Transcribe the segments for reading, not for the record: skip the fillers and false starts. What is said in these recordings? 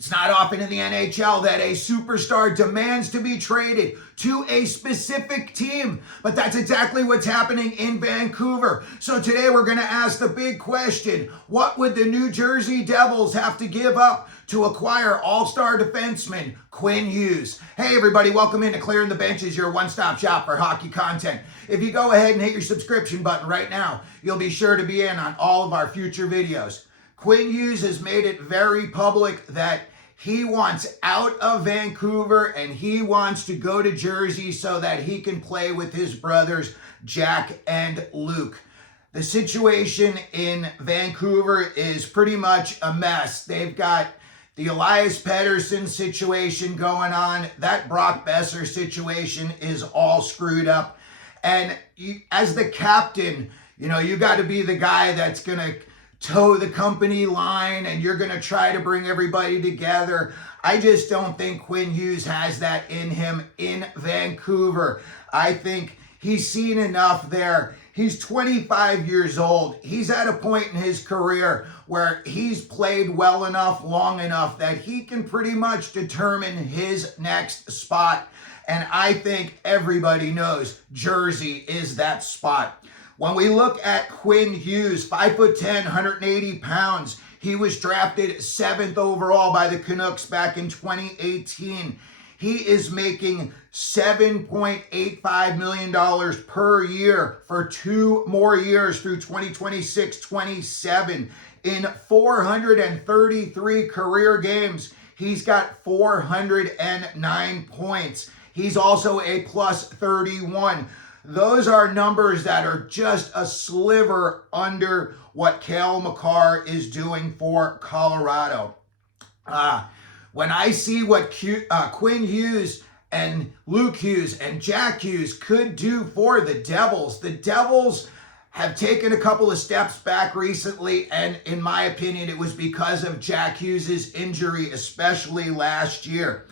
It's not often in the NHL that a superstar demands to be traded to a specific team, but that's exactly what's happening in Vancouver. So today we're going to ask the big question: what would the New Jersey Devils have to give up to acquire All-Star defenseman Quinn Hughes? Hey everybody, welcome into Clearing the Benches, your one-stop shop for hockey content. If you go ahead and hit your subscription button right now, you'll be sure to be in on all of our future videos. Quinn Hughes has made it very public that he wants out of Vancouver and he wants to go to Jersey so that he can play with his brothers, Jack and Luke. The situation in Vancouver is pretty much a mess. They've got the Elias Pettersson situation going on. That Brock Besser situation is all screwed up. And as the captain, you got to be the guy that's going to toe the company line and you're going to try to bring everybody together. I just don't think Quinn Hughes has that in him in Vancouver. I think he's seen enough there. He's 25 years old. He's at a point in his career where he's played well enough, long enough that he can pretty much determine his next spot. And I think everybody knows Jersey is that spot. When we look at Quinn Hughes, 5'10", 180 pounds, he was drafted 7th overall by the Canucks back in 2018. He is making $7.85 million per year for 2 more years through 2026-27. In 433 career games, he's got 409 points. He's also a plus 31. Those are numbers that are just a sliver under what Cale Makar is doing for Colorado. When I see what Quinn Hughes and Luke Hughes and Jack Hughes could do for the Devils have taken a couple of steps back recently, and in my opinion, it was because of Jack Hughes' injury, especially last year.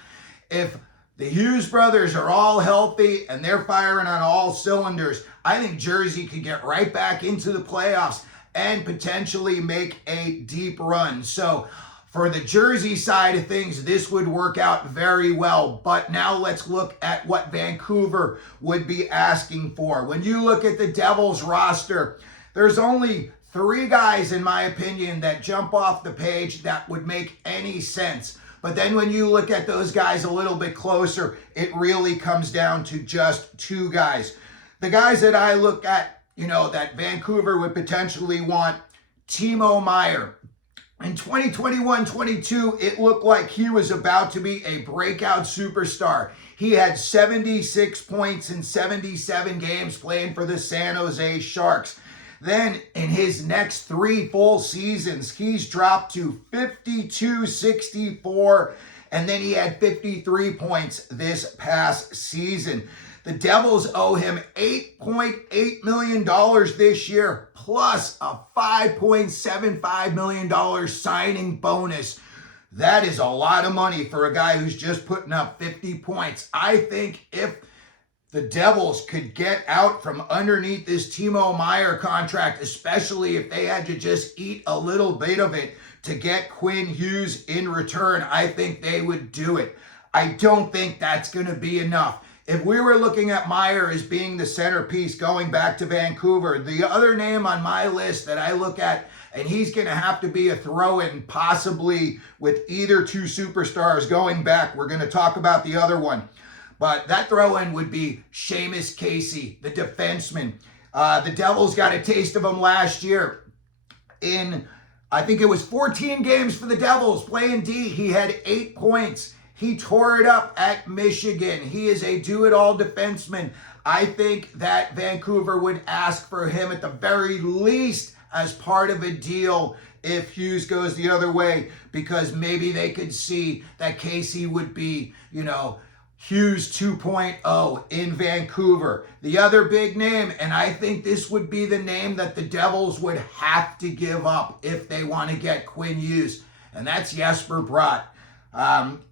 If the Hughes brothers are all healthy and they're firing on all cylinders, I think Jersey could get right back into the playoffs and potentially make a deep run. So for the Jersey side of things, this would work out very well. But now let's look at what Vancouver would be asking for. When you look at the Devils roster, there's only 3 guys, in my opinion, that jump off the page that would make any sense. But then when you look at those guys a little bit closer, it really comes down to just 2 guys. The guys that I look at, that Vancouver would potentially want: Timo Meier. In 2021-22, it looked like he was about to be a breakout superstar. He had 76 points in 77 games playing for the San Jose Sharks. Then in his next 3 full seasons, he's dropped to 52, 64, and then he had 53 points this past season. The Devils owe him $8.8 million this year, plus a $5.75 million signing bonus. That is a lot of money for a guy who's just putting up 50 points. I think if the Devils could get out from underneath this Timo Meier contract, especially if they had to just eat a little bit of it to get Quinn Hughes in return, I think they would do it. I don't think that's going to be enough. If we were looking at Meier as being the centerpiece going back to Vancouver, the other name on my list that I look at, and he's going to have to be a throw-in possibly with either 2 superstars going back. We're going to talk about the other one. But that throw-in would be Seamus Casey, the defenseman. The Devils got a taste of him last year. I think it was 14 games for the Devils playing D. He had 8 points. He tore it up at Michigan. He is a do-it-all defenseman. I think that Vancouver would ask for him at the very least as part of a deal if Hughes goes the other way, because maybe they could see that Casey would be, Hughes 2.0 in Vancouver. The other big name, and I think this would be the name that the Devils would have to give up if they want to get Quinn Hughes, and that's Jesper Bratt.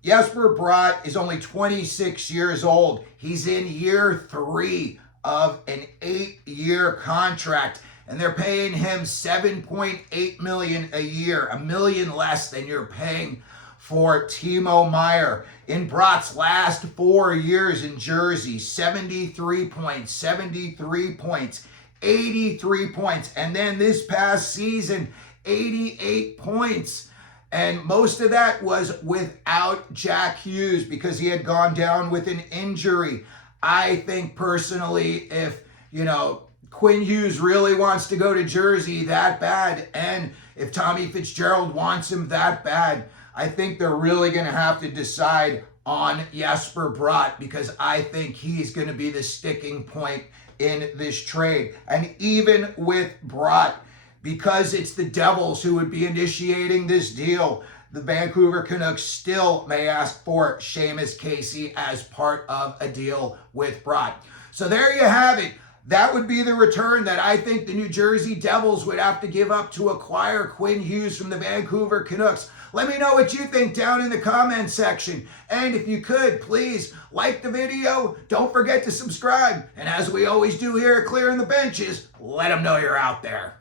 Jesper Bratt is only 26 years old. He's in year 3 of an 8-year contract, and they're paying him $7.8 million a year, $1 million less than you're paying for Timo Meier. In Bratt's last 4 years in Jersey, 73 points, 83 points, and then this past season, 88 points. And most of that was without Jack Hughes because he had gone down with an injury. I think personally, if, Quinn Hughes really wants to go to Jersey that bad, and if Tommy Fitzgerald wants him that bad, I think they're really going to have to decide on Jesper Bratt, because I think he's going to be the sticking point in this trade. And even with Bratt, because it's the Devils who would be initiating this deal, the Vancouver Canucks still may ask for Seamus Casey as part of a deal with Bratt. So there you have it. That would be the return that I think the New Jersey Devils would have to give up to acquire Quinn Hughes from the Vancouver Canucks. Let me know what you think down in the comment section. And if you could, please like the video. Don't forget to subscribe. And as we always do here at Clearing the Benches, let them know you're out there.